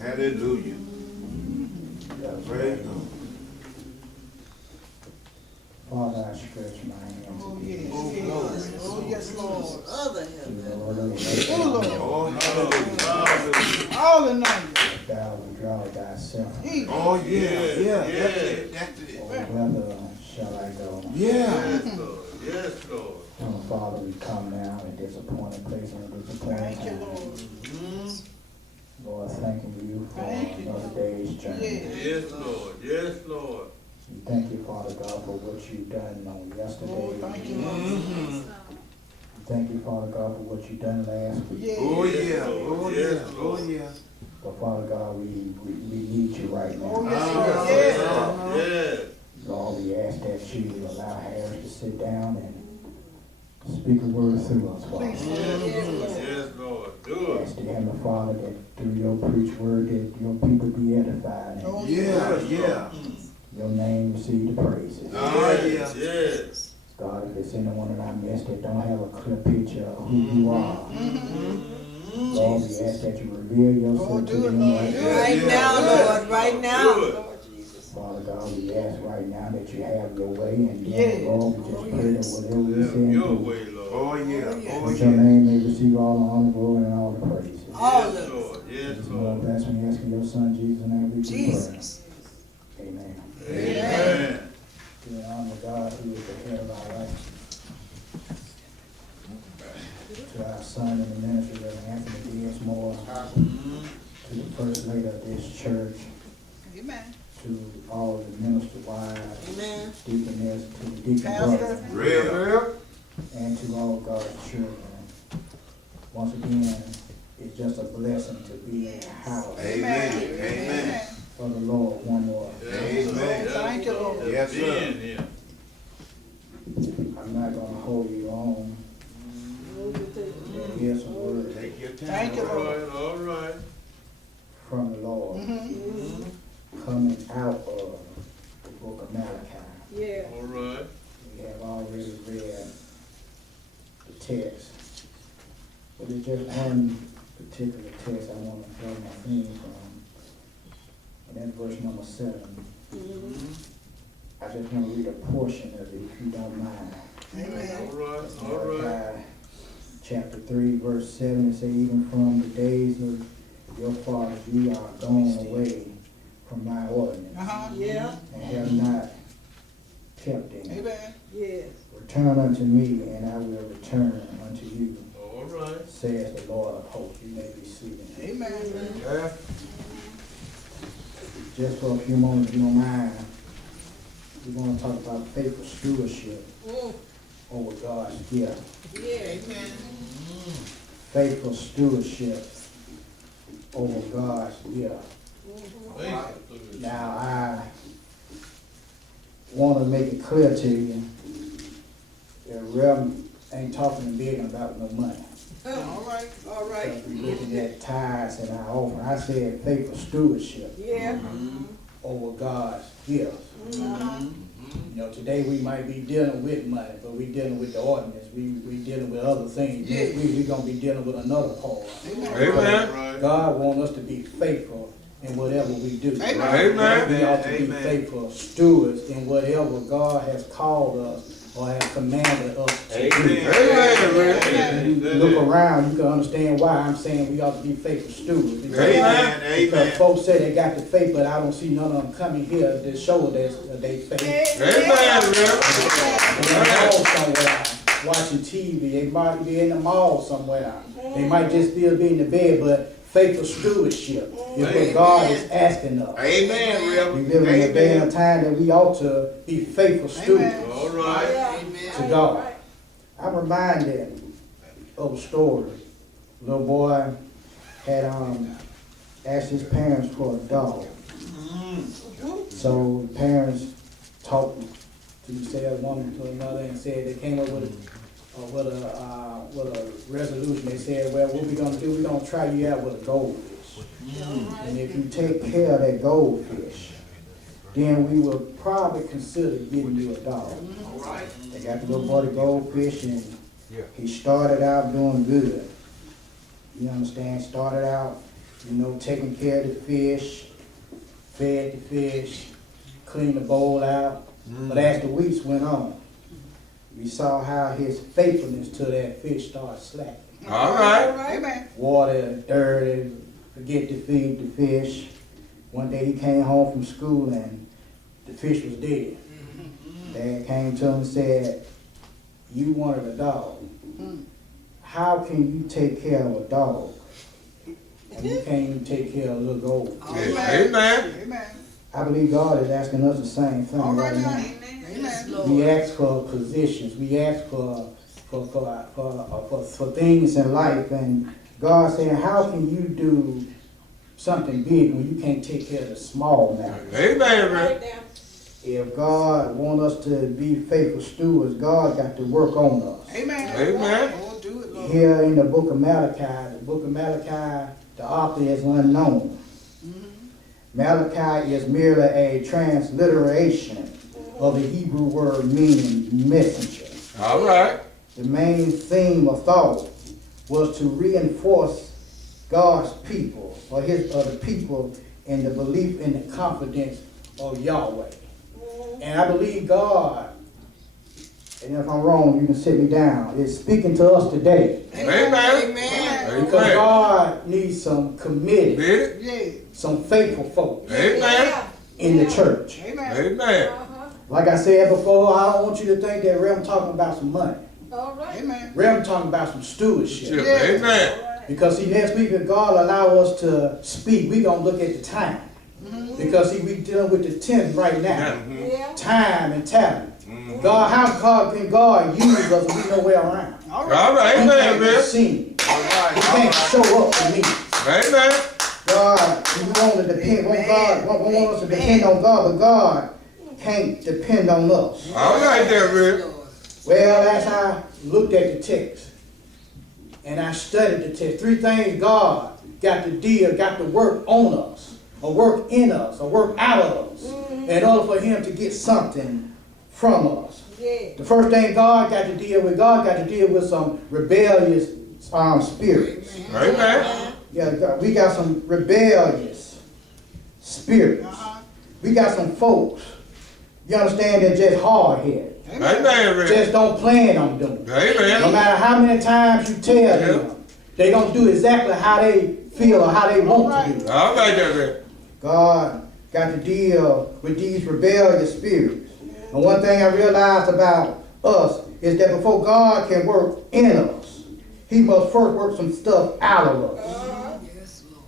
Hallelujah. Praise God. Father, I stretch my hands Oh, to yes, thee. yes. Oh, yes, Lord. Other heaven. Oh, Lord. Hallelujah. All in name. Thou withdraw thyself. Oh, yeah. That's it. That's it. Oh, whither shall I go? Yeah. Yes, Lord. Yes, Lord. Oh, Father, we come now in disappointed place and disappointed Thank you, time. Lord. Lord, thanking you for Thank you. another day's journey. Yeah. Yes, Lord. Yes, Lord. We thank you, Father God, for what you've done on yesterday. Oh, thank you, Lord. Mm-hmm. We thank you, Father God, for what you've done last week. Yeah. Oh, yeah. Lord. Oh, Yes, yeah. Lord. Oh, yeah. But Father God, we need you right now. Oh, yes, Lord. Yeah. Yes. Lord, we ask that you allow Harris to sit down and speak a word through us, Father. Please, Yes, Lord. Yes, Lord. Do it. Ask the Heavenly Father that through your preached word that your people be edified and Oh, Yeah, yeah. your name receive the praises. Oh, yeah. Yes. God, if there's anyone that I missed that don't have a clear picture of who you are, Lord, we ask that you reveal yourself Oh, to do it, them Lord. right Do now. it. Right now, Lord. Right now. Do it. Lord Jesus. Father God, we ask right now that you have your way, and Yeah. then, Lord, we just pray that whatever we Have say and your do, way, Lord. Oh, yeah. Oh, that your yeah. name may receive all the honor, glory, and all the praises. All of Yes, it. Lord. Yes, This Lord, Lord. bless me, asking your son Jesus' name, we do pray. Jesus. Amen. Amen. To the honor of God, who is the head of our life. To our son in the ministry, Reverend Anthony Diaz-Moore. To the first lady of this church. Amen. To all of the minister wives, Amen. deaconess, to the deacon Pastor. brothers, Real. and to all God's children. Once again, it's just a blessing to be in the house Amen. Amen. of the Lord one more. Amen. Thank you, Lord. Yes, sir. Being here. I'm not gonna hold you on. Here's some words Take your time. Thank you, All Lord. right. All right. from the Lord coming out of the book of Malachi. Yeah. All right. We have already read the text, but it's just one particular text I want to throw my theme from, and that's verse number 7. I just want to read a portion of it, if you don't mind. Amen. All right. All right. Malachi chapter 3, verse 7, it says, even from the days of your fathers ye are gone away from my ordinance, Yeah. and have not kept them. Amen. Yes. Return unto me, and I will return unto you, All right. says the Lord of hosts. You may be seated. Amen. Yeah. Just for a few moments, if you don't mind, we're going to talk about faithful stewardship over God's gift. Yeah. Faithful stewardship over God's gift. Now, I want to make it clear to you that Reverend ain't talking big about no money. All right. All right. Because we're looking at tithes and our offering. I said faithful stewardship Yeah. over God's gift. You know, today we might be dealing with money, but we dealing with the ordinance. We dealing with other things. Yeah. We're going to be dealing with another part. Amen. All right. God wants us to be faithful in whatever we do. Amen. Amen. We ought to be Amen. faithful stewards in whatever God has called us or has commanded us to do. Amen. When you look around, you can understand why I'm saying we ought to be faithful stewards. Because, Amen. because Amen. folks say they got the faith, but I don't see none of them coming here to show that they faith. In the mall somewhere, watching TV, they might be in the mall somewhere. They might just still be in the bed, but faithful stewardship is what God is asking of us. Amen, We Reverend. live in a day and Amen. time that we ought to be faithful stewards All right. to God. I'm reminded of a story. Little boy had asked his parents for a dog. So the parents talked to themselves, one to another, and said they came up with a resolution. They said, well, what we gonna do? We're gonna try you out with a goldfish. And if you take care of that goldfish, then we will probably consider getting you a dog. They got the little boy the goldfish, and he started out doing good. You understand? Started out You know, taking care of the fish, fed the fish, cleaned the bowl out. But as the weeks went on, we saw how his faithfulness to that fish started slacking. All right. Amen. Water, dirty, forget to feed the fish. One day he came home from school and the fish was dead. Dad came to him and said, "You wanted a dog. How can you take care of a dog and you can't even take care of a little goat?" Amen. Amen. I believe God is asking us the same thing All right right now. now. Yes, Amen. Lord. We ask for positions. We ask for things in life, and God saying, "How can you do something big when you can't take care of the small matters?" Amen, Rick. If God wants us to be faithful stewards, God got to work on us. Amen. Amen. Oh, do it, Lord. Here in the book of Malachi, the author is unknown. Malachi is merely a transliteration of the Hebrew word meaning messenger. All right. The main theme of thought was to reinforce God's people, or the people, in the belief and the confidence of Yahweh. And I believe God, and if I'm wrong, you can sit me down, is speaking to us today. Amen. Amen. Because Amen. God needs some committed, Did it? Yeah. some faithful folks Amen. in the church. Amen. Amen. Like I said before, I don't want you to think that I'm talking about some money. All right. Amen. I'm talking about some stewardship. Amen. Because see, next week if God allow us to speak, we gonna look at the time. Because see, we dealing with the 10th right now. Yeah. Time and talent. God, how God can God use us if we nowhere around? All right. All right. He Amen, can't be Rick. seen. All right. He can't show up to me. Amen. God, we want to depend on God. We want us to depend on God, but God can't depend on us. All right there, Rick. Well, as I looked at the text and I studied the text, three things God got to work on us, or work in us, or work out of us, in order for Him to get something from us. Yeah. The first thing God got to deal with some rebellious spirits. Amen. Yeah, we got some rebellious spirits. We got some folks, you understand, they're just hard-headed. Amen, Rick. Just don't plan on doing it. No Amen. matter how many times you tell them, they gonna do exactly how they feel or how they want to do it. All right there, Rick. God got to deal with these rebellious spirits. And one thing I realized about us is that before God can work in us, He must first work some stuff out of us.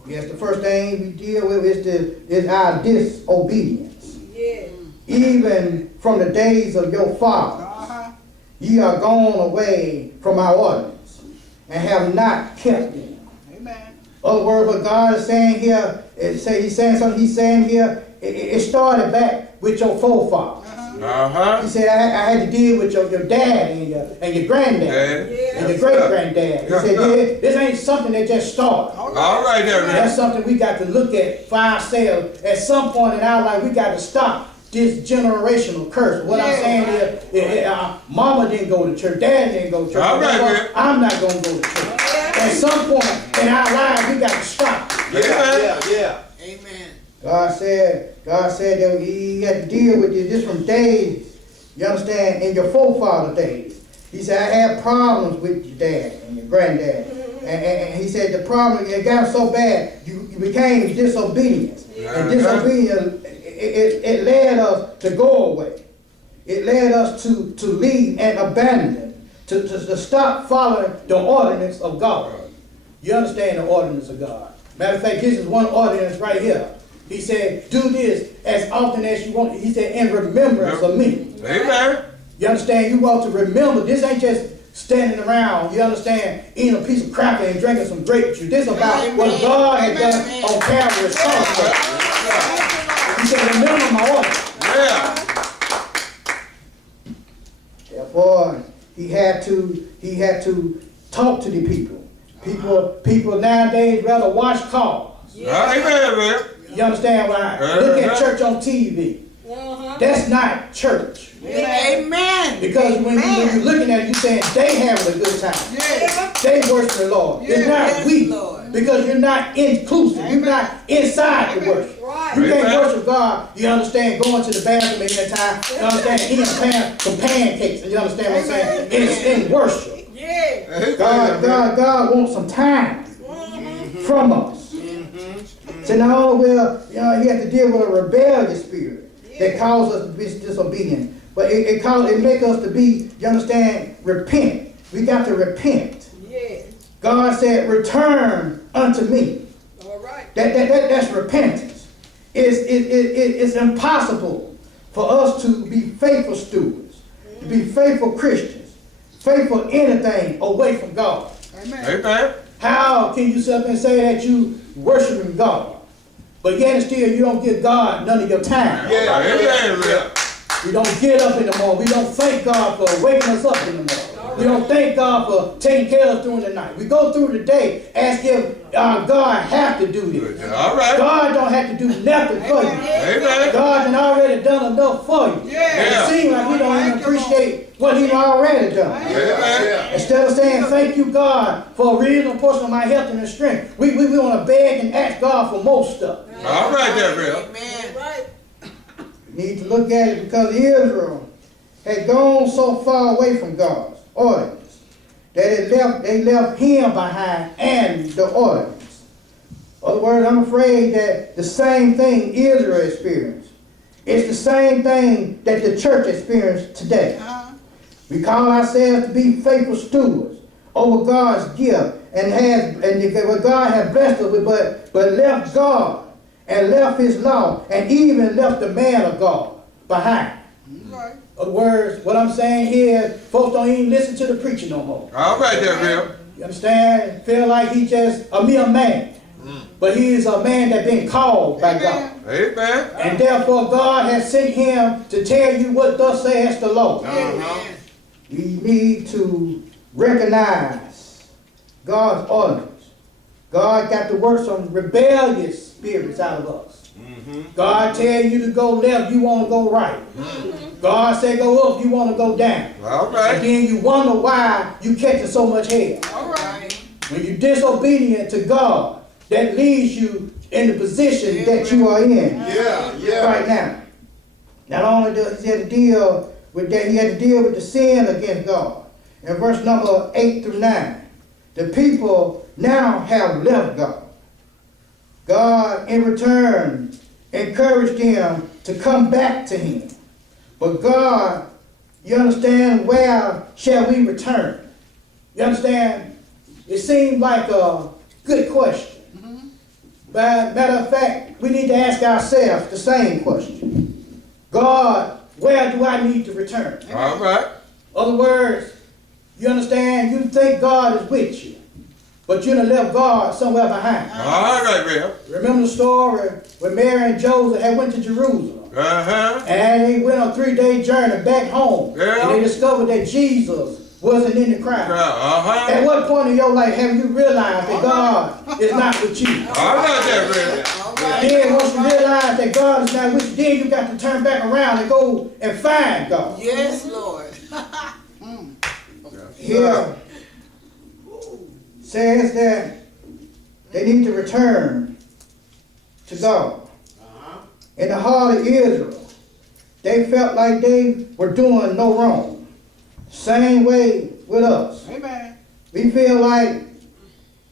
Yes, the first thing we deal with is our disobedience. Yeah. Even from the days of your fathers, ye are gone away from our ordinance and have not kept them. Amen. Other words, what God is saying here, He's saying here, it started back with your forefathers. Uh-huh. He said, I had to deal with your dad and your granddad and your great-granddad. He said, this ain't something that just started. All right there, Rick. That's something we got to look at for ourselves. At some point in our life, we got to stop this generational curse. What I'm saying is, mama didn't go to church, dad didn't go to church. All right, man. I'm not going to go to church. At some point in our lives, we got to stop. Yeah. Amen. God said that He had to deal with this from days, you understand, in your forefather days. He said, I had problems with your dad and your granddad. And He said the problem, it got so bad, you became disobedient. And disobedience, it led us to go away. It led us to leave and abandon, to stop following the ordinance of God. You understand the ordinance of God. Matter of fact, this is one ordinance right here. He said, do this as often as you want. He said, in remembrance of me. Amen. You understand? You want to remember. This ain't just standing around, you understand, eating a piece of cracker and drinking some grape juice. This is about what God had done on Calvary's cross. He said, remember my order. Yeah. Therefore, he had to talk to the people. People nowadays rather watch cars. Amen, Rick. You understand why? Look at church on TV. They That's not church. Amen. Because when you're looking at it, you're saying they having a good time. Yes. They worship the Lord. It's not Yes, we. Lord. Because you're not inclusive. You're not inside the worship. Right. You can't Amen. worship God. You understand going to the bathroom at any time. You understand eating some pancakes. And you understand what I'm saying? It's in worship. Yeah. God wants some time from us. So now, well, he has to deal with a rebellious spirit that causes us to be disobedient. But it makes us to be, you understand, repent. We got to repent. Yeah. God said, return unto me. All right. That's repentance. It's impossible for us to be faithful stewards, to be faithful Christians, faithful anything away from God. Amen. Amen. How can you sit up and say that you worshiping God, but yet and still you don't give God none of your time? Amen, real. We don't get up in the morning. We don't thank God for waking us up in the morning. We don't thank God for taking care of us during the night. We go through the day as if God have to do this. All right. God don't have to do nothing for you. Amen. God has already done enough for you. Yeah. It seems like we don't even appreciate what He already done. Amen. Instead of saying thank you, God, for a reasonable portion of my health and strength, we want to beg and ask God for more stuff. All right, there, real. Amen. Right. We need to look at it because Israel had gone so far away from God's ordinance that they left Him behind and the ordinance. In other words, I'm afraid that the same thing Israel experienced. It's the same thing that the church experienced today. We call ourselves to be faithful stewards over God's gift and what God has blessed us with, but left God and left His law and even left the man of God behind. Right. In other words, what I'm saying here is folks don't even listen to the preacher no more. All right, there, real. You understand? Feel like he's just a mere man. But he is a man that's been called by God. Amen. And therefore God has sent him to tell you what thus saith the Lord. Amen. We need to recognize God's ordinance. God got to work some rebellious spirits out of us. God tell you to go left, you want to go right. God say go up, you want to go down. All And right. then you wonder why you catching so much hell. All right. When you're disobedient to God, that leaves you in the position that you are in right now. Not only does he have to deal with that, he had to deal with the sin against God. In verse number 8 through 9, the people now have left God. God, in return, encouraged them to come back to Him. But God, you understand, where shall we return? You understand? It seems like a good question. But matter of fact, we need to ask ourselves the same question. God, where do I need to return? All right. Other words, you understand, you think God is with you, but you done left God somewhere behind. All right, real. Remember the story when Mary and Joseph had went to Jerusalem, Uh-huh. and they went on a 3-day journey back home, Yeah. and they discovered that Jesus wasn't in the crowd. Uh-huh. At what point in your life have you realized that God is not with you? All right, there, real. All right. Then once you realize that God is not with you, then you got to turn back around and go and find God. Yes, Lord. Here says that they need to return to God. In the heart of Israel, they felt like they were doing no wrong. Same way with us. Amen. We feel like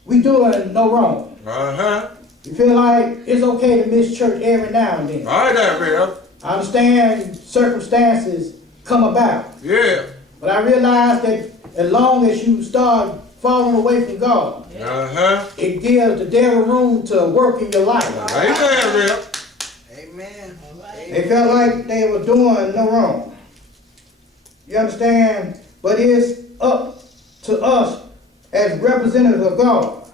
we doing no wrong. Uh-huh. We feel like it's okay to miss church every now and then. All right, there, real. I understand circumstances come about. Yeah. But I realize that as long as you start falling away from God, Uh-huh. it gives the devil room to work in your life. Amen, real. Amen. They felt like they were doing no wrong. You understand? But it's up to us as representatives of God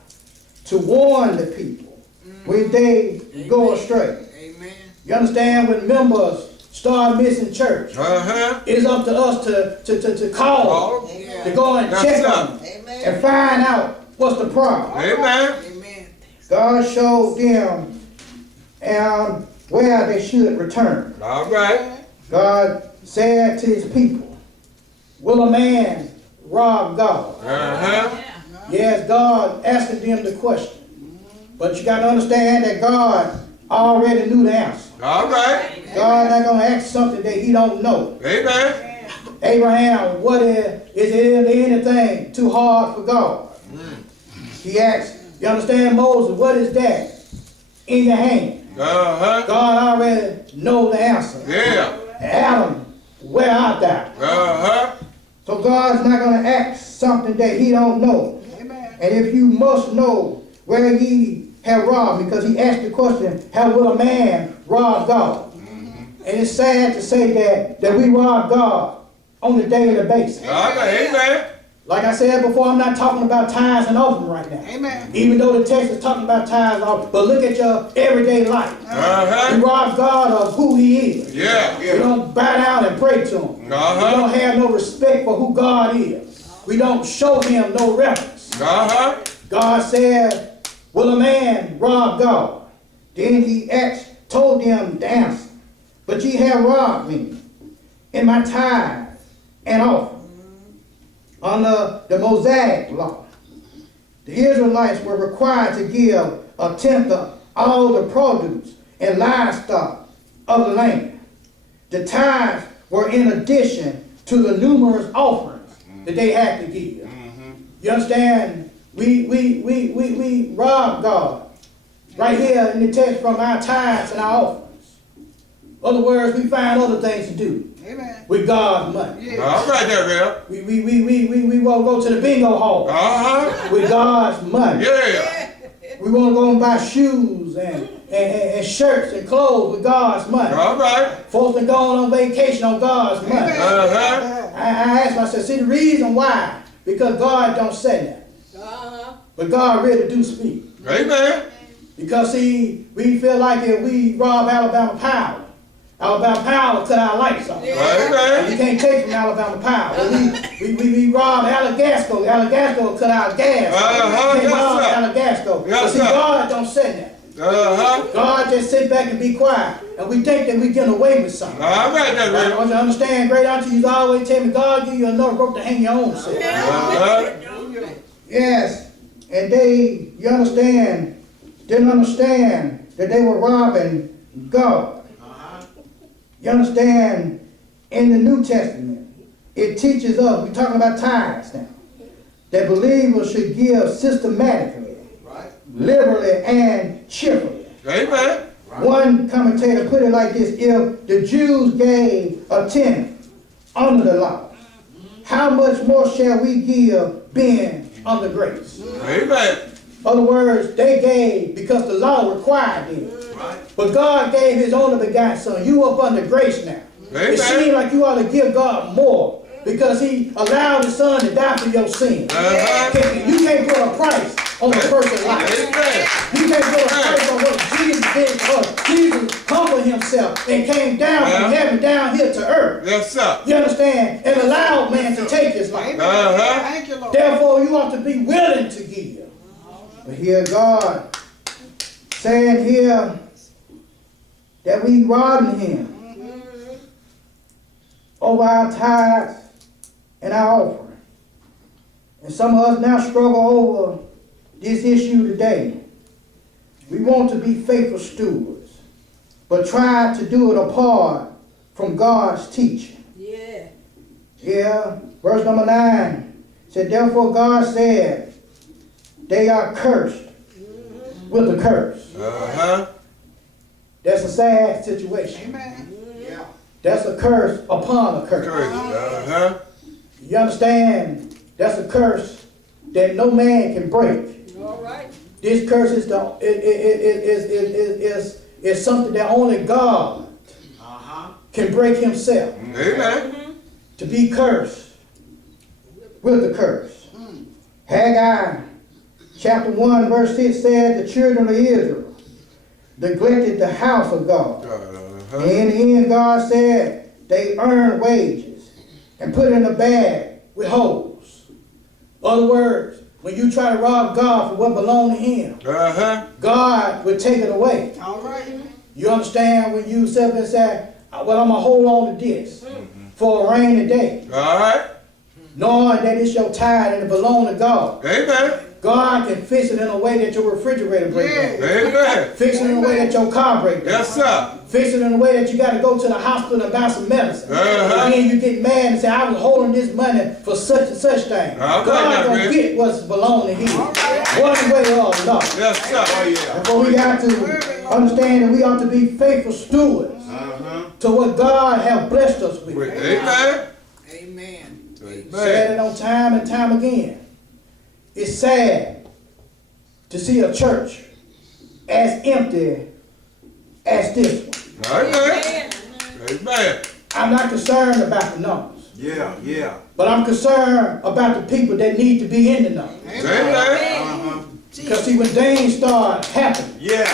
to warn the people when they go astray. Amen. You understand? When members start missing church, Uh-huh. it's up to us to call, Yeah. to go and That's check up. on them Amen. and find out what's the problem. Amen. Amen. God showed them where they should return. All right. God said to his people, will a man rob God? Yes, God asking them the question. But you got to understand that God already knew the answer. All right. God not going to ask something that he don't know. Amen. Abraham, what is anything too hard for God? He asked, you understand, Moses, what is that in your hand? God already knows the answer. Yeah. Adam, where art thou? So God's not going to ask something that he don't know. Amen. And if you must know where ye have robbed, because he asked the question, how will a man rob God? And it's sad to say that we rob God on a daily basis. All right. Amen. Like I said before, I'm not talking about tithes and offering right now. Amen. Even though the text is talking about tithes and offering, but look at your everyday life. We rob God of who he is. Yeah. We don't bow down and pray to him. We don't have no respect for who God is. We don't show him no reverence. God said, will a man rob God? Then he told them the answer. But ye have robbed me in my tithe and offering. Under the Mosaic law, the Israelites were required to give a tenth of all the produce and livestock of the land. The tithes were in addition to the numerous offerings that they had to give. You understand? We rob God right here in the text from our tithes and our offerings. In other words, we find other things to do Amen. with God's money. Yeah. All right, there, Rev. We won't go to the bingo hall with God's money. Yeah. We won't go and buy shoes and shirts and clothes with God's money. All right. Folks are going on vacation on God's money. I asked myself, see the reason why? Because God don't say that. But God really do speak. Amen. Because see, we feel like if we rob Alabama Power cut our lights off. Amen. You can't take from Alabama Power. We rob Allegasco cut our gas. You can't rob Allegasco. But see, God don't say that. God just sit back and be quiet. And we think that we getting away with something. All right, I there, want you to understand, great auntie used to always tell me, God give you another rope to hang your own self. Yes. And they, you understand, didn't understand that they were robbing God. You understand, in the New Testament, it teaches us, we're talking about tithes now, that believers should give systematically, liberally, and cheerfully. Amen. One commentator put it like this: if the Jews gave a tenth under the law, how much more shall we give being under grace? Amen. In other words, they gave because the law required them. But God gave his only begotten son. You up under grace now. Amen. It seems like you ought to give God more because he allowed his son to die for your sin. You can't put a price on a person's life. You can't put a price on what Jesus did for us. Jesus humbled himself and came down from heaven down here to earth. Yes, sir. You understand? And allowed man to take his life. Thank you, Lord. Therefore, you ought to be willing to give. But here God saying here that we robbing him over our tithes and our offering. And some of us now struggle over this issue today. We want to be faithful stewards, but try to do it apart from God's teaching. Yeah. Verse number 9 said, therefore God said, they are cursed with a curse. That's a sad situation. Amen. That's a curse upon a curse. You understand? That's a curse that no man can break. All right. This curse is something that only God can break himself. Amen. To be cursed with the curse. Haggai chapter 1 verse 6 said the children of Israel neglected the house of God. And in the end, God said they earned wages and put in a bag with holes. In other words, when you try to rob God for what belongs to him, God will take it away. All right. You understand when you sit up and say, well, I'm going to hold on to this for a rainy day, All right. knowing that it's your tithe and it belongs to God. Amen. God can fix it in a way that your refrigerator breaks down. Amen. Fix it in a way that your car breaks down. Yes, sir. Fix it in a way that you got to go to the hospital and buy some medicine. Uh-huh. And then you get mad and say, I was holding this money for such and such thing. All right, God now, gonna man. get what's belonging to him. One way or another. Yes, sir. Oh, yeah. Therefore, we got to understand that we ought to be faithful stewards to what God has blessed us with. Amen. Amen. Said it on time and time again. It's sad to see a church as empty as this one. Amen. Amen. I'm not concerned about the numbers, Yeah. but I'm concerned about the people that need to be in the numbers. Amen. Because see, when things start happening, Yeah.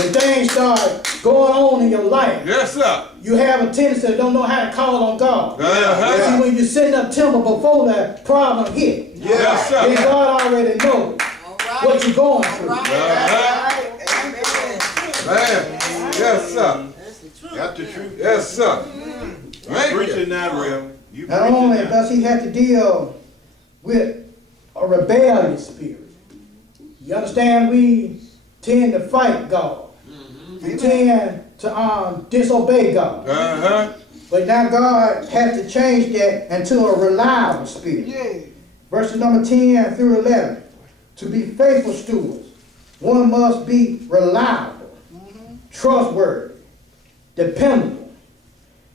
when things start going on in your life, Yes, sir. you have a tendency to don't know how to call on God. Uh-huh. See, when you send up timber before the problem hit, Yes, then sir. God already knows All right. what you're going through. Uh-huh. Man. Yes, sir. Got the truth. Yes, sir. Thank you. Preaching that, Rev. You Not only preaching that. does he have to deal with a rebellious spirit. You understand, we tend to fight God. We tend to disobey God. Uh-huh. But now God has to change that into a reliable spirit. Yeah. Verses number 10 through 11. To be faithful stewards, one must be reliable, trustworthy, dependable.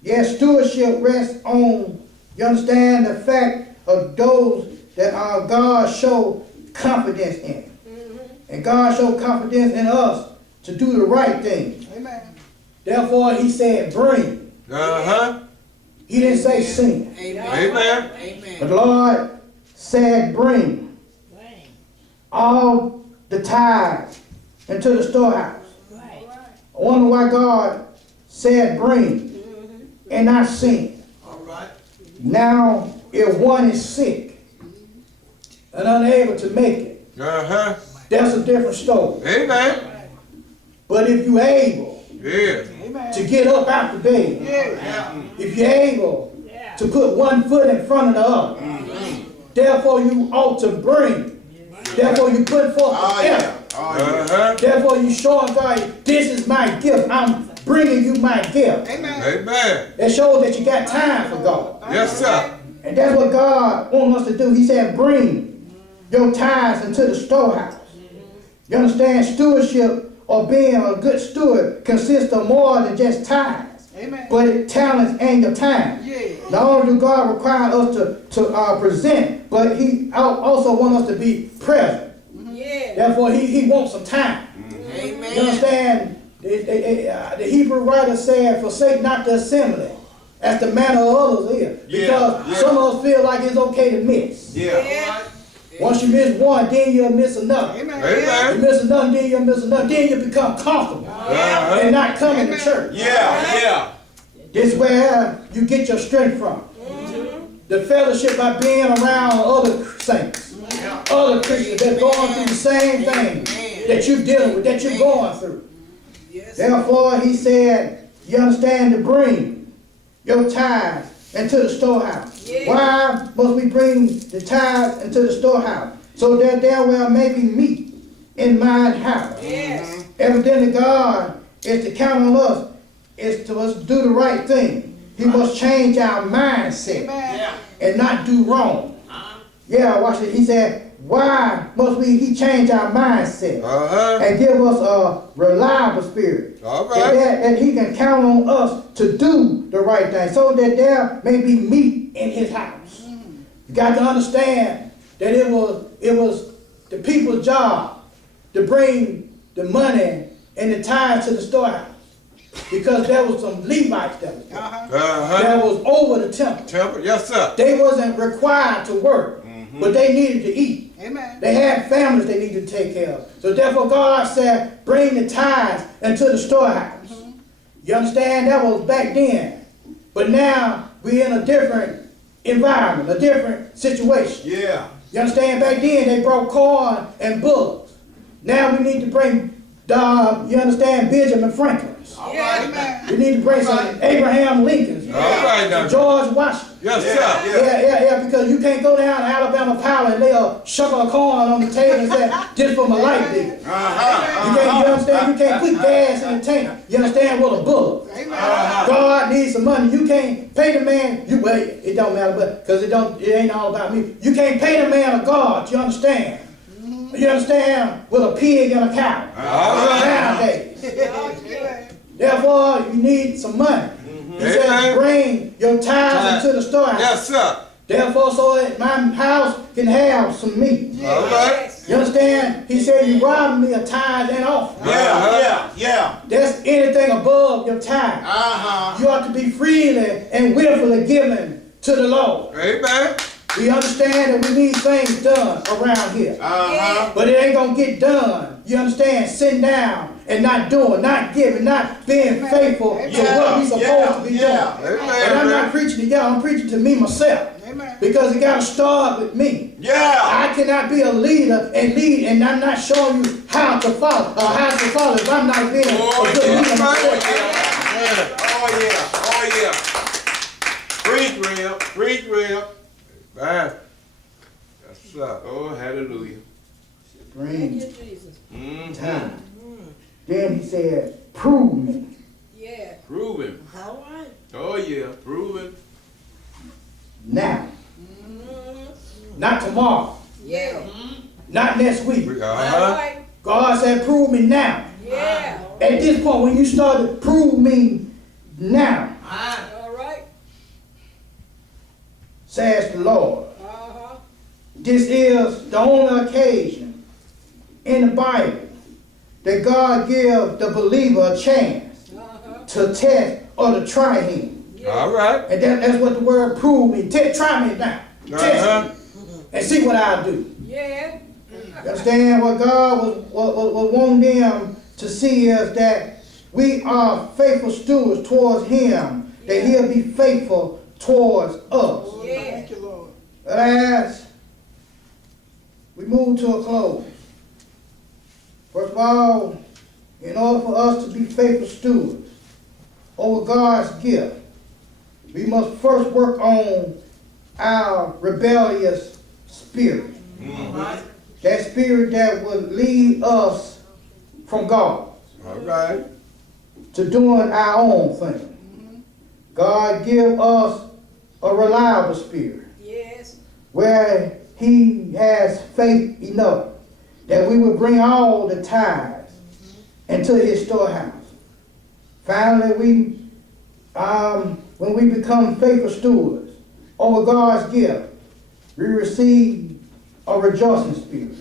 Yes, stewardship rests on, you understand, the fact of those that God show confidence in. And God showed confidence in us to do the right thing. Amen. Therefore, he said, bring. Uh-huh. He didn't say sin. Amen. But the Lord said, bring all the tithes into the storehouse. I wonder why God said bring and not sin. All right. Now, if one is sick and unable to make it, Uh-huh. that's a different story. Amen. But if you're able Yeah. Amen. to get up out the bed, Yeah. if you're able to put one foot in front of the other, therefore you ought to bring. Therefore you put forth the effort. Uh-huh. Therefore you showing God, this is my gift. I'm bringing you my gift. Amen. Amen. That shows that you got time for God. Yes, sir. And that's what God wants us to do. He said, bring your tithes into the storehouse. You understand? Stewardship or being a good steward consists of more than just tithes, Amen. but talents and your time. Yeah. Not only do God require us to present, but he also wants us to be present. Yeah. Therefore, he wants some time. Amen. You understand? The Hebrew writer said, forsake not the assembly, as the manner of others is. Because some of us feel like it's okay to miss. Yeah. Once you miss one, then you'll miss another. Amen. You Amen. miss another, then you'll miss another. Then you become comfortable Uh-huh. and not coming to church. Yeah. This is where you get your strength from. The fellowship by being around other saints, other Christians that are going through the same thing that you're dealing with, that you're going through. Yes. Therefore, he said, you understand, to bring your tithes into the storehouse. Yeah. Why must we bring the tithes into the storehouse? So that there will may be meat in mine house. Yes. Evidently, God is to count on us, is to us do the right thing. He must change our mindset Amen. and not do wrong. Yeah, watch it. He said, why must he change our mindset Uh-huh. and give us a reliable spirit? All And right. that he can count on us to do the right thing so that there may be meat in his house. You got to understand that it was the people's job to bring the money and the tithes to the storehouse. Because there was some Levites that was there. Uh-huh. That was over the temple. Temple. Yes, sir. They wasn't required to work, but they needed to eat. Amen. They had families they needed to take care of. So therefore God said, bring the tithes into the storehouse. You understand? That was back then. But now we're in a different environment, a different situation. Yeah. You understand? Back then they brought corn and bullocks. Now we need to bring You understand, Benjamin Franklin's. Yeah. Amen. We need to bring some Abraham Lincoln's. All right now. George Washington. Yes, sir. Yeah, because you can't go down to Alabama Power and lay a shuck of corn on the table and say, just for my light bill. You understand? You can't put gas in the tank. You understand what a bullet. Amen. God needs some money. You can't pay the man. Well, it don't matter, but because it ain't all about me. You can't pay the man of God. You understand? You understand? With a pig and a cow. Nowadays. Therefore, you need some money. He said, bring your tithes into the storehouse. Yes, sir. Therefore, so that my house can have some meat. All right. You understand? He said, you robbed me of tithe and offering. Yeah. That's anything above your tithe. You ought to be freely and willfully given to the Lord. Amen. We understand that we need things done around here. But it ain't going to get done. You understand? Sitting down and not doing, not giving, not being faithful to what we supposed to be doing. And I'm not preaching to y'all, I'm preaching to me myself. Amen. Because it got to start with me. I cannot be a leader and lead and I'm not showing you how to follow or how to follow if I'm not being a good leader myself. Oh yeah. Preach real. Man. Yes, sir. Oh, hallelujah. Bring Jesus. time. Then he said, prove me. Yeah. Proven. All right. Oh yeah, proven. Now. Not tomorrow. Yeah. Not next week. All Uh-huh. right. God said, prove me now. Yeah. At this point, when you start to prove me now, All right. says the Lord. Uh-huh. This is the only occasion in the Bible that God gives the believer a chance to test or to try him. All right. And that's what the word prove me. Try me now. Test me. And see what I'll do. Yeah. You understand what God was wanting them to see is that we are faithful stewards towards him, that he'll be faithful towards us. Yeah. Thank you, Lord. But as we move to a close, first of all, in order for us to be faithful stewards over God's gift, we must first work on our rebellious spirit. That spirit that would lead us from God All right. to doing our own thing. God give us a reliable spirit Yes. where he has faith enough that we will bring all the tithes into his storehouse. Finally, when we become faithful stewards over God's gift, we receive a rejoicing spirit.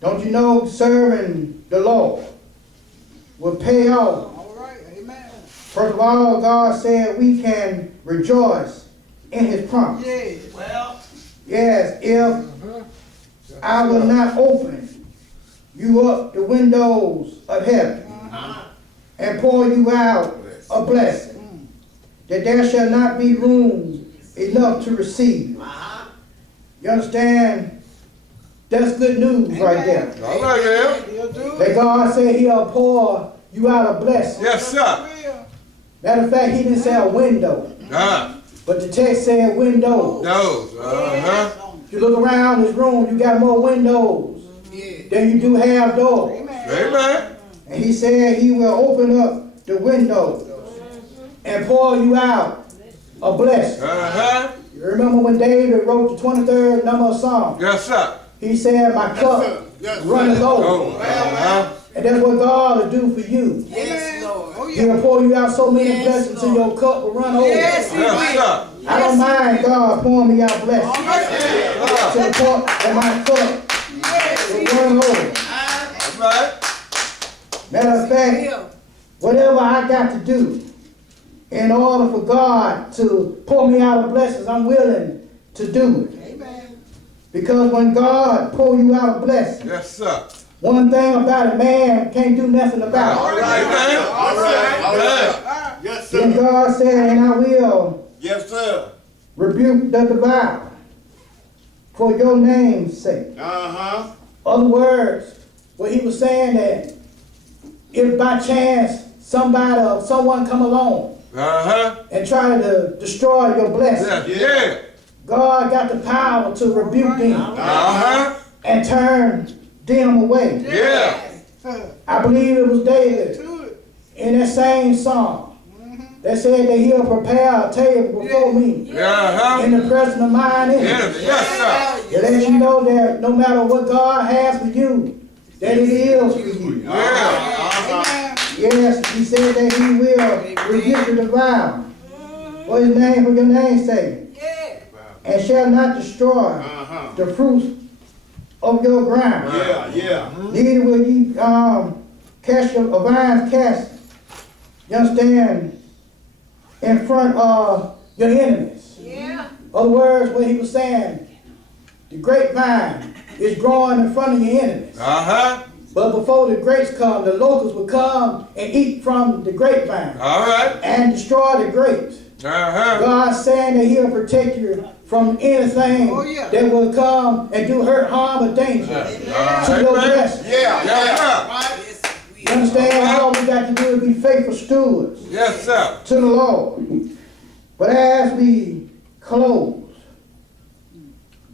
Don't you know serving the Lord will pay off? All right. Amen. First of all, God said we can rejoice in his promise. Yes. Yes, if I will not open you up the windows of heaven and pour you out a blessing, that there shall not be room enough to receive. You understand? That's good news right there. All right, man. He'll do That it. God said he'll pour you out a blessing. Yes, sir. Will. Matter of fact, he didn't say a window, but the text said windows. Those. Uh-huh. You look around this room, you got more windows than you do have doors. Amen. And he said he will open up the windows and pour you out a blessing. Uh-huh. You remember when David wrote the 23rd number of Psalm? Yes, sir. He said, my cup runneth over. Oh, uh-huh. And that's what God will do for you. Yes, Lord. Oh, yeah. He'll pour you out so many blessings till your cup will run over. Yes, Yes, sir. I don't mind God pouring me out blessings to the point that my cup will run over. All right. Matter of fact, whatever I got to do in order for God to pour me out of blessings, I'm willing to do it. Amen. Because when God pour you out of blessings, Yes, sir. one thing about it, man can't do nothing about All it. right, man. All right. Ah, Yes, Then sir. God said, and I will Yes, sir. rebuke the devourer for your name's sake. Uh-huh. Other words, where he was saying that if by chance someone come along and try to destroy your blessing, Yeah. God got the power to rebuke them and turn them away. Yeah. I believe it was David in that same song that said that he'll prepare a table before me in the presence of mine enemies. Yes, sir. It lets you know that no matter what God has for you, that it is for you. Yeah. Yes, he said that he will rebuke the devourer. What his name for your name's sake? Yeah. And shall not destroy the fruits of your ground. Yeah. Neither will ye cast your vines cast, you understand, in front of your enemies. Yeah. Other words, what he was saying, the grapevine is growing in front of your enemies. But before the grapes come, the locusts will come and eat from the grapevine All right. and destroy the grapes. God's saying that he'll protect you from anything that will come and do hurt, harm, or danger to your blessing. Yes, You understand? All we got to do is be faithful stewards Yes, sir. to the Lord. But as we close,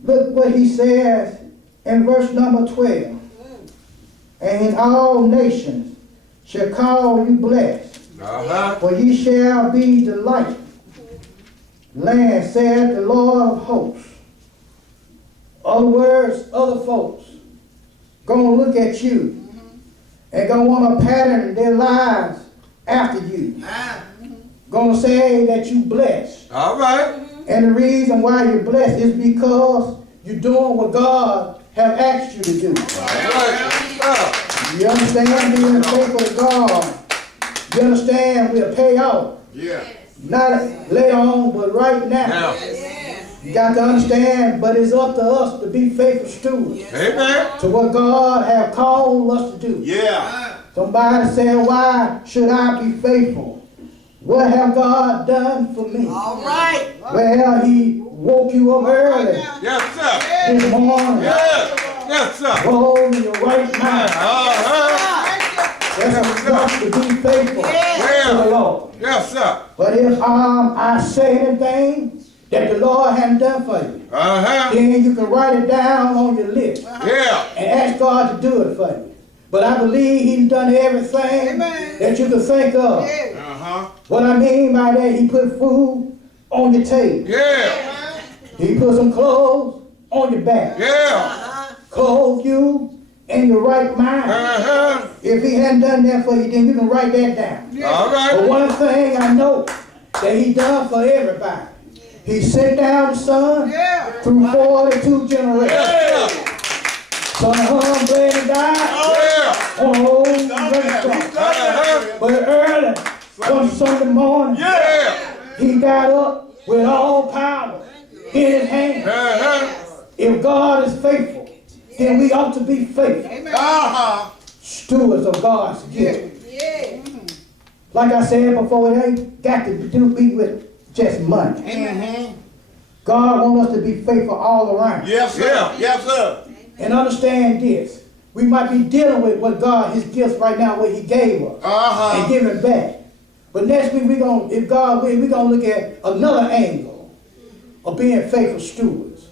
look what he says in verse number 12. And all nations shall call you blessed, for ye shall be delighted. Land, saith the Lord of hosts. Other words, other folks gonna look at you and gonna want to pattern their lives after you. Gonna say that you blessed. All right. And the reason why you're blessed is because you're doing what God have asked you to do. All right. You understand? Being faithful to God. You understand? We'll pay off. Yeah. Not later on, but right now. Now. You got to understand, but it's up to us to be faithful stewards Amen. to what God have called us to do. Yeah. Somebody said, why should I be faithful? What have God done for me? All right. Well, he woke you up early Yes, sir. this morning. Yes, sir. Hold in your right mind. That's enough to be faithful to the Lord. Yes, sir. But if I say anything that the Lord hadn't done for you, then you can write it down on your list Yeah. and ask God to do it for you. But I believe he's done everything that you can think of. What I mean by that, he put food on your table. Yeah. He put some clothes on your back. Yeah. Clothed you in your right mind. If he hadn't done that for you, then you can write that down. All But right. one thing I know that he done for everybody. He sent down the Son through 42 generations. Yeah. Son hung, bled, and died Yeah. on an old gravestone. But early, one Sunday morning, Yeah. he got up with all power in his hand. If God is faithful, then we ought to be faithful. Stewards of God's gift. Yeah. Like I said before, it ain't got to be with just money. God wants us to be faithful all around. Yes, sir. Yes, sir. And understand this. We might be dealing with what God, his gifts right now, what he gave us. And giving back. But next week, if God will, we're going to look at another angle of being faithful stewards.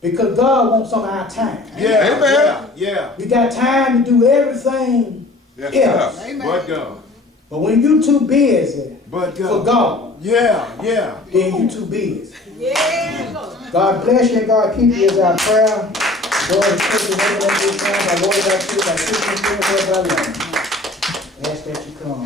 Because God wants some of our time. Yeah. Amen. Yeah. We got time to do everything Yes, else. sir. But God. But when you too busy But for God. God, Yeah. then you too busy. Yeah. God bless you and God keep you is our prayer. Lord, the scripture is this time. Our Lord, our truth, our truth, and our love. Ask that you come.